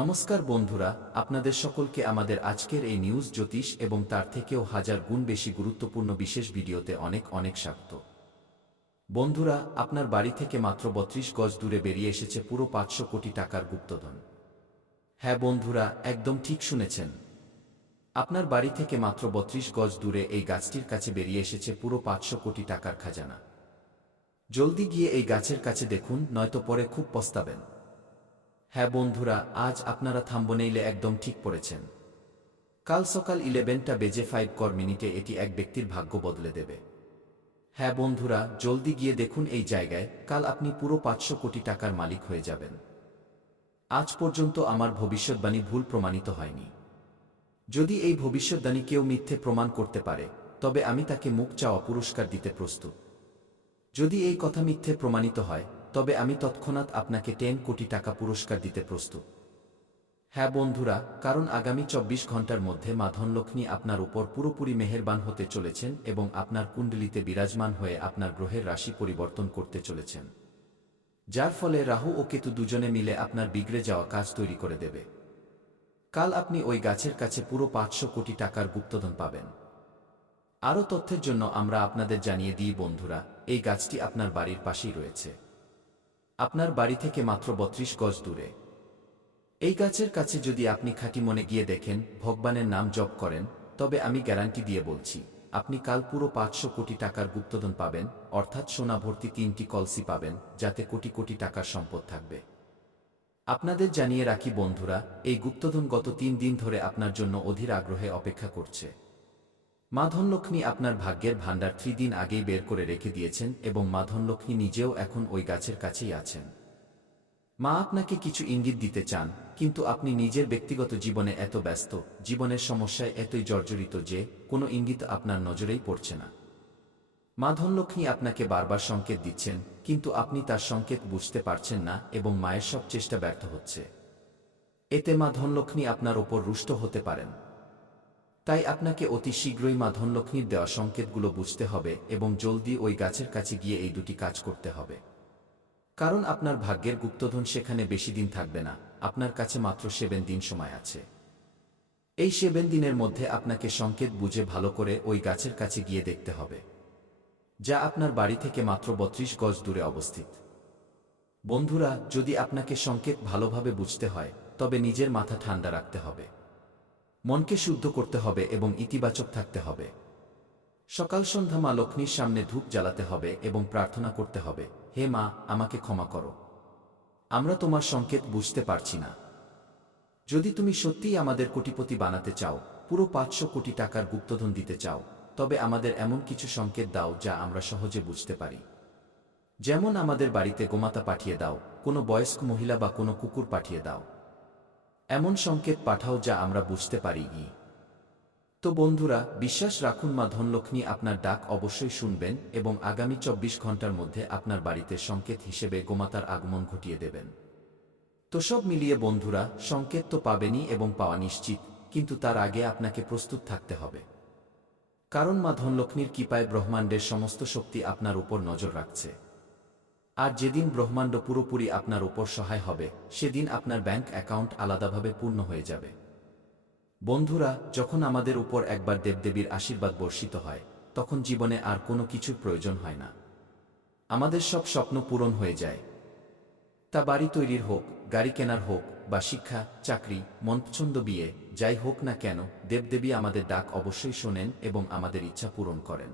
নমস্কার বন্ধুরা, আপনাদের সকলকে আমাদের আজকের এই নিউজ জ্যোতিষ এবং তার থেকেও হাজার গুণ বেশি গুরুত্বপূর্ণ বিশেষ ভিডিওতে অনেক অনেক স্বাগত। বন্ধুরা, আপনার বাড়ি থেকে মাত্র ৩২ গজ দূরে বেরিয়ে এসেছে পুরো ৫০০ কোটি টাকার গুপ্তধন। হ্যাঁ বন্ধুরা, একদম ঠিক শুনেছেন। আপনার বাড়ি থেকে মাত্র ৩২ গজ দূরে এই গাছটির কাছে বেরিয়ে এসেছে পুরো ৫০০ কোটি টাকার খাজানা। জলদি গিয়ে এই গাছের কাছে দেখুন, নয়তো পরে খুব পস্তাবেন। হ্যাঁ বন্ধুরা, আজ আপনারা থাম্বনেইলে একদম ঠিক পড়েছেন। কাল সকাল 11টা বেজে 5 এটি এক ব্যক্তির ভাগ্য বদলে দেবে। হ্যাঁ বন্ধুরা, জলদি গিয়ে দেখুন এই জায়গায়, কাল আপনি পুরো ৫০০ কোটি টাকার মালিক হয়ে যাবেন। আজ পর্যন্ত আমার ভবিষ্যৎবাণী ভুল প্রমাণিত হয়নি। যদি এই ভবিষ্যৎবাণী কেউ মিথ্যে প্রমাণ করতে পারে, তবে আমি তাকে মুখ চাওয়া পুরস্কার দিতে প্রস্তুত। যদি এই কথা মিথ্যে প্রমাণিত হয়, তবে আমি তৎক্ষণাৎ আপনাকে 10 কোটি টাকা পুরস্কার দিতে প্রস্তুত। হ্যাঁ বন্ধুরা, কারণ আগামী ২৪ ঘন্টার মধ্যে মা ধনলক্ষ্মী আপনার উপর পুরোপুরি মেহেরবান হতে চলেছেন এবং আপনার কুণ্ডলিতে বিরাজমান হয়ে আপনার গ্রহের রাশি পরিবর্তন করতে চলেছেন, যার ফলে রাহু ও কেতু দুজনে মিলে আপনার বিগড়ে যাওয়া কাজ তৈরি করে দেবে। কাল আপনি ওই গাছের কাছে পুরো ৫০০ কোটি টাকার গুপ্তধন পাবেন। আরও তথ্যের জন্য আমরা আপনাদের জানিয়ে দিই বন্ধুরা, এই গাছটি আপনার বাড়ির পাশেই রয়েছে, আপনার বাড়ি থেকে মাত্র ৩২ গজ দূরে। এই গাছের কাছে যদি আপনি খাঁটি মনে গিয়ে দেখেন, ভগবানের নাম জপ করেন, তবে আমি গ্যারান্টি দিয়ে বলছি, আপনি কাল পুরো ৫০০ কোটি টাকার গুপ্তধন পাবেন, অর্থাৎ সোনা ভর্তি ৩টি কলসি পাবেন, যাতে কোটি কোটি টাকার সম্পদ থাকবে। আপনাদের জানিয়ে রাখি বন্ধুরা, এই গুপ্তধন গত ৩ দিন ধরে আপনার জন্য অধীর আগ্রহে অপেক্ষা করছে। মা ধনলক্ষ্মী আপনার ভাগ্যের ভাণ্ডার ৩ দিন আগেই বের করে রেখে দিয়েছেন এবং মা ধনলক্ষ্মী নিজেও এখন ওই গাছের কাছেই আছেন। মা আপনাকে কিছু ইঙ্গিত দিতে চান, কিন্তু আপনি নিজের ব্যক্তিগত জীবনে এত ব্যস্ত, জীবনের সমস্যায় এতই জর্জরিত যে কোনো ইঙ্গিত আপনার নজরেই পড়ছে না। মা ধনলক্ষ্মী আপনাকে বারবার সংকেত দিচ্ছেন, কিন্তু আপনি তার সংকেত বুঝতে পারছেন না এবং মায়ের সব চেষ্টা ব্যর্থ হচ্ছে। এতে মা ধনলক্ষ্মী আপনার ওপর রুষ্ট হতে পারেন। তাই আপনাকে অতি শীঘ্রই মা ধনলক্ষ্মীর দেওয়া সংকেতগুলো বুঝতে হবে এবং জলদি ওই গাছের কাছে গিয়ে এই দুটি কাজ করতে হবে। কারণ আপনার ভাগ্যের গুপ্তধন সেখানে বেশি দিন থাকবে না, আপনার কাছে মাত্র 7 দিন সময় আছে। এই 7 দিনের মধ্যে আপনাকে সংকেত বুঝে ভালো করে ওই গাছের কাছে গিয়ে দেখতে হবে, যা আপনার বাড়ি থেকে মাত্র ৩২ গজ দূরে অবস্থিত। বন্ধুরা, যদি আপনাকে সংকেত ভালোভাবে বুঝতে হয়, তবে নিজের মাথা ঠান্ডা রাখতে হবে, মনকে শুদ্ধ করতে হবে এবং ইতিবাচক থাকতে হবে। সকাল সন্ধ্যা মা লক্ষ্মীর সামনে ধূপ জ্বালাতে হবে এবং প্রার্থনা করতে হবে, হে মা, আমাকে ক্ষমা করো, আমরা তোমার সংকেত বুঝতে পারছি না। যদি তুমি সত্যিই আমাদের কোটিপতি বানাতে চাও, পুরো ৫০০ কোটি টাকার গুপ্তধন দিতে চাও, তবে আমাদের এমন কিছু সংকেত দাও যা আমরা সহজে বুঝতে পারি। যেমন আমাদের বাড়িতে গোমাতা পাঠিয়ে দাও, কোনো বয়স্ক মহিলা বা কোনো কুকুর পাঠিয়ে দাও। এমন সংকেত পাঠাও যা আমরা বুঝতে পারি। তো বন্ধুরা, বিশ্বাস রাখুন, মা ধনলক্ষ্মী আপনার ডাক অবশ্যই শুনবেন এবং আগামী ২৪ ঘন্টার মধ্যে আপনার বাড়িতে সংকেত হিসেবে গোমাতার আগমন ঘটিয়ে দেবেন। তো সব মিলিয়ে বন্ধুরা, সংকেত তো পাবেনই এবং পাওয়া নিশ্চিত, কিন্তু তার আগে আপনাকে প্রস্তুত থাকতে হবে। কারণ মা ধনলক্ষ্মীর কৃপায় ব্রহ্মাণ্ডের সমস্ত শক্তি আপনার উপর নজর রাখছে। আর যেদিন ব্রহ্মাণ্ড পুরোপুরি আপনার উপর সহায় হবে, সেদিন আপনার ব্যাংক অ্যাকাউন্ট আলাদাভাবে পূর্ণ হয়ে যাবে। বন্ধুরা, যখন আমাদের উপর একবার দেবদেবীর আশীর্বাদ বর্ষিত হয়, তখন জীবনে আর কোনো কিছুর প্রয়োজন হয় না। আমাদের সব স্বপ্ন পূরণ হয়ে যায়। তা বাড়ি তৈরির হোক, গাড়ি কেনার হোক, বা শিক্ষা, চাকরি, মনপছন্দ বিয়ে, যাই হোক না কেন, দেবদেবী আমাদের ডাক অবশ্যই শোনেন এবং আমাদের ইচ্ছা পূরণ করেন।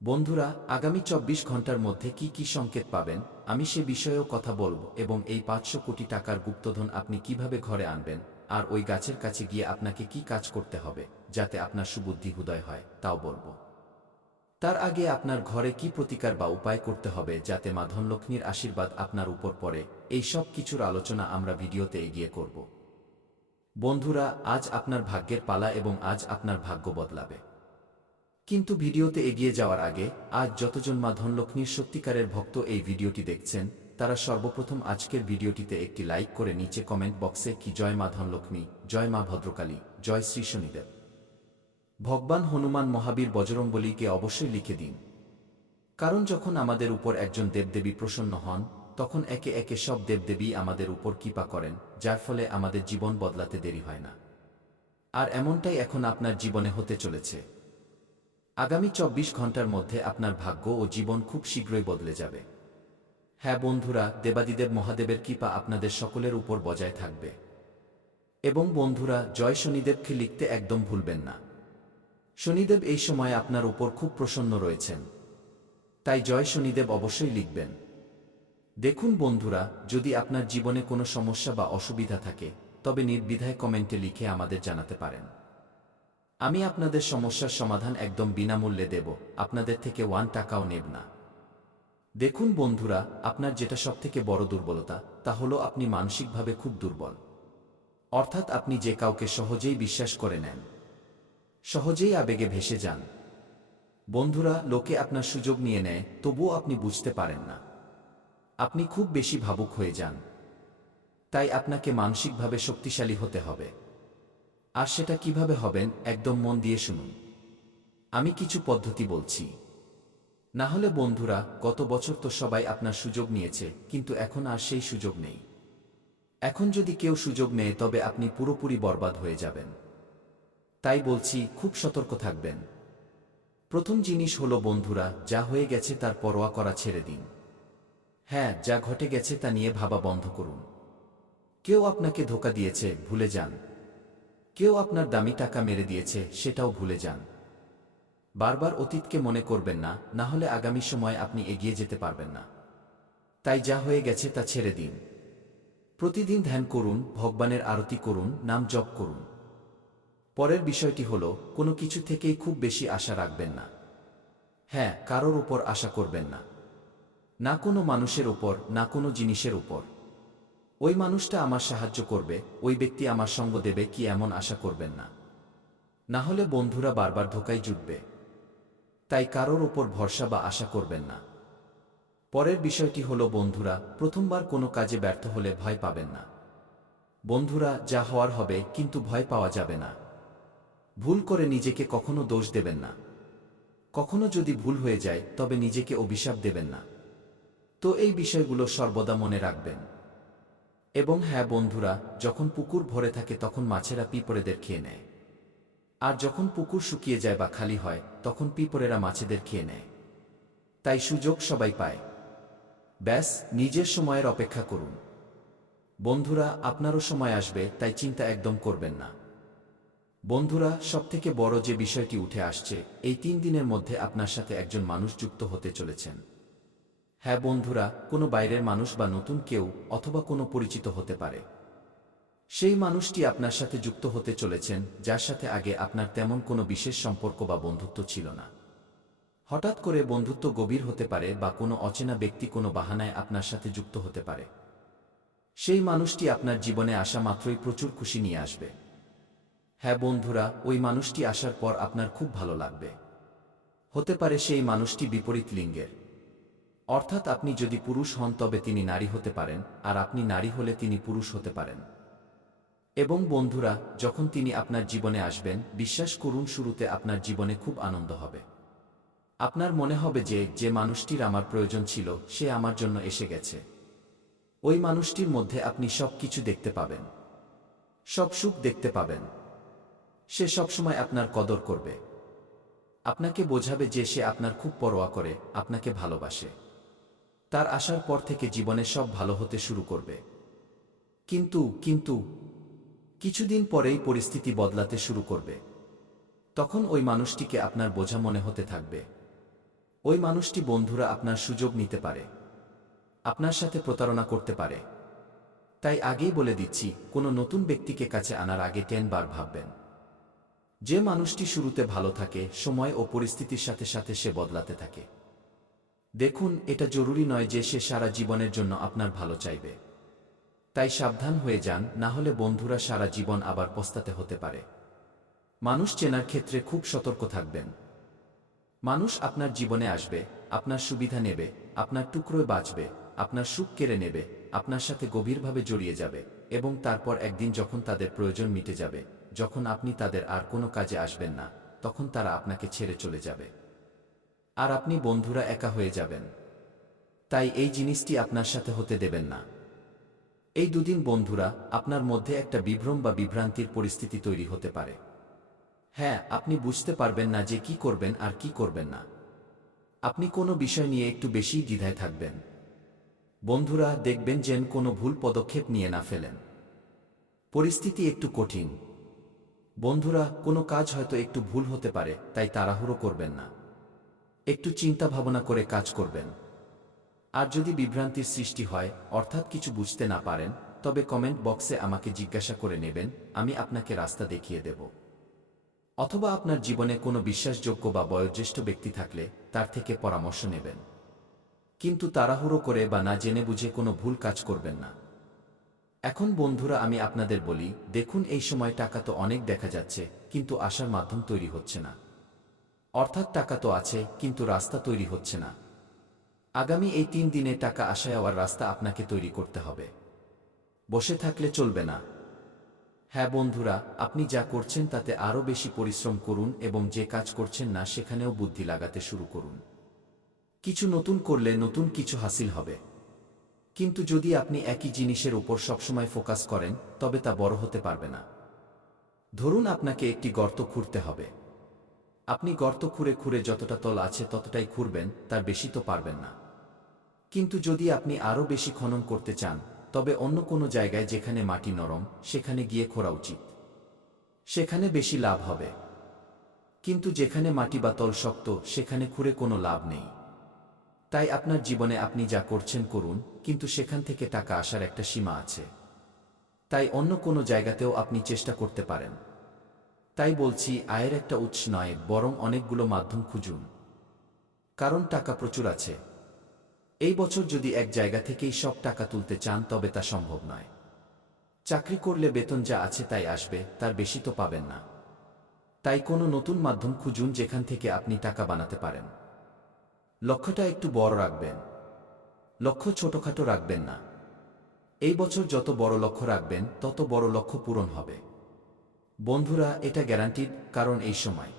বন্ধুরা, আগামী ২৪ ঘন্টার মধ্যে কি কি সংকেত পাবেন, আমি সে বিষয়েও কথা বলবো এবং এই ৫০০ কোটি টাকার গুপ্তধন আপনি কিভাবে ঘরে আনবেন, আর ওই গাছের কাছে গিয়ে আপনাকে কি কাজ করতে হবে যাতে আপনার সুবুদ্ধি উদয় হয়, তাও বলবো। তার আগে আপনার ঘরে কি প্রতিকার বা উপায় করতে হবে যাতে মা ধনলক্ষ্মীর আশীর্বাদ আপনার উপর পড়ে, এই সব কিছুর আলোচনা আমরা ভিডিওতে এগিয়ে করব। বন্ধুরা, আজ আপনার ভাগ্যের পালা এবং আজ আপনার ভাগ্য বদলাবে। কিন্তু ভিডিওতে এগিয়ে যাওয়ার আগে, আজ যতজন মা ধনলক্ষ্মীর সত্যিকারের ভক্ত এই ভিডিওটি দেখছেন, তারা সর্বপ্রথম আজকের ভিডিওটিতে একটি লাইক করে নিচে কমেন্ট বক্সে কি জয় মা ধনলক্ষ্মী, জয় মা ভদ্রকালী, জয় শ্রী শনিদেব, ভগবান হনুমান, মহাবীর, বজরংবলীকে অবশ্যই লিখে দিন। কারণ যখন আমাদের উপর একজন দেবদেবী প্রসন্ন হন, তখন একে একে সব দেবদেবী আমাদের উপর কৃপা করেন, যার ফলে আমাদের জীবন বদলাতে দেরি হয় না। আর এমনটাই এখন আপনার জীবনে হতে চলেছে। আগামী ২৪ ঘন্টার মধ্যে আপনার ভাগ্য ও জীবন খুব শীঘ্রই বদলে যাবে। হ্যাঁ বন্ধুরা, দেবাদিদেব মহাদেবের কৃপা আপনাদের সকলের উপর বজায় থাকবে। এবং বন্ধুরা, জয় শনিদেবকে লিখতে একদম ভুলবেন না। শনিদেব এই সময় আপনার উপর খুব প্রসন্ন রয়েছেন, তাই জয় শনিদেব অবশ্যই লিখবেন। দেখুন বন্ধুরা, যদি আপনার জীবনে কোনো সমস্যা বা অসুবিধা থাকে তবে নির্দ্বিধায় কমেন্টে লিখে আমাদের জানাতে পারেন। আমি আপনাদের সমস্যার সমাধান একদম বিনামূল্যে দেব, আপনাদের থেকে 1 টাকাও নেব না। দেখুন বন্ধুরা, আপনার যেটা সবথেকে বড় দুর্বলতা তা হলো আপনি মানসিকভাবে খুব দুর্বল। অর্থাৎ আপনি যে কাউকে সহজেই বিশ্বাস করে নেন, সহজেই আবেগে ভেসে যান। বন্ধুরা, লোকে আপনার সুযোগ নিয়ে নেয়, তবুও আপনি বুঝতে পারেন না। আপনি খুব বেশি ভাবুক হয়ে যান। তাই আপনাকে মানসিকভাবে শক্তিশালী হতে হবে। আর সেটা কিভাবে হবেন, একদম মন দিয়ে শুনুন। আমি কিছু পদ্ধতি বলছি। না হলে বন্ধুরা, গত বছর তো সবাই আপনার সুযোগ নিয়েছে, কিন্তু এখন আর সেই সুযোগ নেই। এখন যদি কেউ সুযোগ নেয় তবে আপনি পুরোপুরি বরবাদ হয়ে যাবেন। তাই বলছি, খুব সতর্ক থাকবেন। প্রথম জিনিস হলো বন্ধুরা, যা হয়ে গেছে তার পরোয়া করা ছেড়ে দিন। হ্যাঁ, যা ঘটে গেছে তা নিয়ে ভাবা বন্ধ করুন। কেউ আপনাকে ধোঁকা দিয়েছে, ভুলে যান। কেউ আপনার দামি টাকা মেরে দিয়েছে, সেটাও ভুলে যান। বারবার অতীতকে মনে করবেন না, না হলে আগামী সময়ে আপনি এগিয়ে যেতে পারবেন না। তাই যা হয়ে গেছে তা ছেড়ে দিন। প্রতিদিন ধ্যান করুন, ভগবানের আরতি করুন, নাম জপ করুন। পরের বিষয়টি হলো, কোনো কিছু থেকেই খুব বেশি আশা রাখবেন না। হ্যাঁ, কারোর উপর আশা করবেন না। না কোনো মানুষের উপর, না কোনো জিনিসের উপর। ওই মানুষটা আমার সাহায্য করবে, ওই ব্যক্তি আমার সঙ্গ দেবে, কি এমন আশা করবেন না। না হলে বন্ধুরা বারবার ধোঁকায় জুটবে। তাই কারোর উপর ভরসা বা আশা করবেন না। পরের বিষয়টি হলো বন্ধুরা, প্রথমবার কোনো কাজে ব্যর্থ হলে ভয় পাবেন না। বন্ধুরা, যা হওয়ার হবে, কিন্তু ভয় পাওয়া যাবে না। ভুল করে নিজেকে কখনো দোষ দেবেন না। কখনো যদি ভুল হয়ে যায় তবে নিজেকে অভিশাপ দেবেন না। তো এই বিষয়গুলো সর্বদা মনে রাখবেন। এবং হ্যাঁ বন্ধুরা, যখন পুকুর ভরে থাকে তখন মাছেরা পিঁপড়েদের খেয়ে নেয়। আর যখন পুকুর শুকিয়ে যায় বা খালি হয় তখন পিঁপড়েরা মাছেদের খেয়ে নেয়। তাই সুযোগ সবাই পায়। ব্যাস, নিজের সময়ের অপেক্ষা করুন। বন্ধুরা, আপনারও সময় আসবে, তাই চিন্তা একদম করবেন না। বন্ধুরা, সবথেকে বড় যে বিষয়টি উঠে আসছে, এই 3 দিনের মধ্যে আপনার সাথে একজন মানুষ যুক্ত হতে চলেছেন। হ্যাঁ বন্ধুরা, কোনো বাইরের মানুষ বা নতুন কেউ, অথবা কোনো পরিচিত হতে পারে। সেই মানুষটি আপনার সাথে যুক্ত হতে চলেছেন, যার সাথে আগে আপনার তেমন কোনো বিশেষ সম্পর্ক বা বন্ধুত্ব ছিল না। হঠাৎ করে বন্ধুত্ব গভীর হতে পারে বা কোনো অচেনা ব্যক্তি কোনো বাহানায় আপনার সাথে যুক্ত হতে পারে। সেই মানুষটি আপনার জীবনে আসা মাত্রই প্রচুর খুশি নিয়ে আসবে। হ্যাঁ বন্ধুরা, ওই মানুষটি আসার পর আপনার খুব ভালো লাগবে। হতে পারে সেই মানুষটি বিপরীত লিঙ্গের। অর্থাৎ আপনি যদি পুরুষ হন তবে তিনি নারী হতে পারেন, আর আপনি নারী হলে তিনি পুরুষ হতে পারেন। এবং বন্ধুরা, যখন তিনি আপনার জীবনে আসবেন, বিশ্বাস করুন শুরুতে আপনার জীবনে খুব আনন্দ হবে। আপনার মনে হবে যে, যে মানুষটির আমার প্রয়োজন ছিল সে আমার জন্য এসে গেছে। ওই মানুষটির মধ্যে আপনি সব কিছু দেখতে পাবেন, সব সুখ দেখতে পাবেন। সে সবসময় আপনার কদর করবে। আপনাকে বোঝাবে যে সে আপনার খুব পরোয়া করে, আপনাকে ভালোবাসে। তার আসার পর থেকে জীবনে সব ভালো হতে শুরু করবে। কিন্তু কিছুদিন পরেই পরিস্থিতি বদলাতে শুরু করবে। তখন ওই মানুষটিকে আপনার বোঝা মনে হতে থাকবে। ওই মানুষটি বন্ধুরা আপনার সুযোগ নিতে পারে, আপনার সাথে প্রতারণা করতে পারে। তাই আগেই বলে দিচ্ছি, কোনো নতুন ব্যক্তিকে কাছে আনার আগে 10 বার ভাববেন। যে মানুষটি শুরুতে ভালো থাকে, সময় ও পরিস্থিতির সাথে সাথে সে বদলাতে থাকে। দেখুন, এটা জরুরি নয় যে সে সারা জীবনের জন্য আপনার ভালো চাইবে। তাই সাবধান হয়ে যান, না হলে বন্ধুরা সারা জীবন আবার পস্তাতে হতে পারে। মানুষ চেনার ক্ষেত্রে খুব সতর্ক থাকবেন। মানুষ আপনার জীবনে আসবে, আপনার সুবিধা নেবে, আপনার টুকরোয় বাঁচবে, আপনার সুখ কেড়ে নেবে, আপনার সাথে গভীরভাবে জড়িয়ে যাবে, এবং তারপর একদিন যখন তাদের প্রয়োজন মিটে যাবে, যখন আপনি তাদের আর কোনো কাজে আসবেন না, তখন তারা আপনাকে ছেড়ে চলে যাবে। আর আপনি বন্ধুরা একা হয়ে যাবেন। তাই এই জিনিসটি আপনার সাথে হতে দেবেন না। এই দুদিন বন্ধুরা আপনার মধ্যে একটা বিভ্রম বা বিভ্রান্তির পরিস্থিতি তৈরি হতে পারে। হ্যাঁ, আপনি বুঝতে পারবেন না যে কি করবেন আর কি করবেন না। আপনি কোনো বিষয় নিয়ে একটু বেশি দ্বিধায় থাকবেন। বন্ধুরা দেখবেন যেন কোনো ভুল পদক্ষেপ নিয়ে না ফেলেন। পরিস্থিতি একটু কঠিন। বন্ধুরা কোনো কাজ হয়তো একটু ভুল হতে পারে, তাই তাড়াহুড়ো করবেন না। একটু চিন্তা ভাবনা করে কাজ করবেন। আর যদি বিভ্রান্তির সৃষ্টি হয়, অর্থাৎ কিছু বুঝতে না পারেন, তবে কমেন্ট বক্সে আমাকে জিজ্ঞাসা করে নেবেন, আমি আপনাকে রাস্তা দেখিয়ে দেব। অথবা আপনার জীবনে কোনো বিশ্বাসযোগ্য বা বয়োজ্যেষ্ঠ ব্যক্তি থাকলে তার থেকে পরামর্শ নেবেন। কিন্তু তাড়াহুড়ো করে বা না জেনে বুঝে কোনো ভুল কাজ করবেন না। এখন বন্ধুরা আমি আপনাদের বলি, দেখুন এই সময় টাকা তো অনেক দেখা যাচ্ছে, কিন্তু আসার মাধ্যম তৈরি হচ্ছে না। অর্থাৎ টাকা তো আছে, কিন্তু রাস্তা তৈরি হচ্ছে না। আগামী এই 3 দিনে টাকা আসা যাওয়ার রাস্তা আপনাকে তৈরি করতে হবে। বসে থাকলে চলবে না। হ্যাঁ বন্ধুরা, আপনি যা করছেন তাতে আরও বেশি পরিশ্রম করুন এবং যে কাজ করছেন না সেখানেও বুদ্ধি লাগাতে শুরু করুন। কিছু নতুন করলে নতুন কিছু হাসিল হবে। কিন্তু যদি আপনি একই জিনিসের উপর সবসময় ফোকাস করেন, তবে তা বড় হতে পারবে না। ধরুন আপনাকে একটি গর্ত খুঁড়তে হবে। আপনি গর্ত খুঁড়ে খুঁড়ে যতটা তল আছে ততটাই খুঁড়বেন, তার বেশি তো পারবেন না। কিন্তু যদি আপনি আরও বেশি খনন করতে চান, তবে অন্য কোনো জায়গায় যেখানে মাটি নরম সেখানে গিয়ে খোঁড়া উচিত। সেখানে বেশি লাভ হবে। কিন্তু যেখানে মাটি বা তল শক্ত সেখানে খুঁড়ে কোনো লাভ নেই। তাই আপনার জীবনে আপনি যা করছেন করুন, কিন্তু সেখান থেকে টাকা আসার একটা সীমা আছে। তাই অন্য কোনো জায়গাতেও আপনি চেষ্টা করতে পারেন। তাই বলছি, আয়ের একটা উৎস নয়, বরং অনেকগুলো মাধ্যম খুঁজুন। কারণ টাকা প্রচুর আছে। এই বছর যদি এক জায়গা থেকেই সব টাকা তুলতে চান তবে তা সম্ভব নয়। চাকরি করলে বেতন যা আছে তাই আসবে, তার বেশি তো পাবেন না। তাই কোনো নতুন মাধ্যম খুঁজুন যেখান থেকে আপনি টাকা বানাতে পারেন। লক্ষ্যটা একটু বড় রাখবেন। লক্ষ্য ছোটখাটো রাখবেন না। এই বছর যত বড় লক্ষ্য রাখবেন তত বড় লক্ষ্য পূরণ হবে। বন্ধুরা এটা গ্যারান্টিড, কারণ এই সময়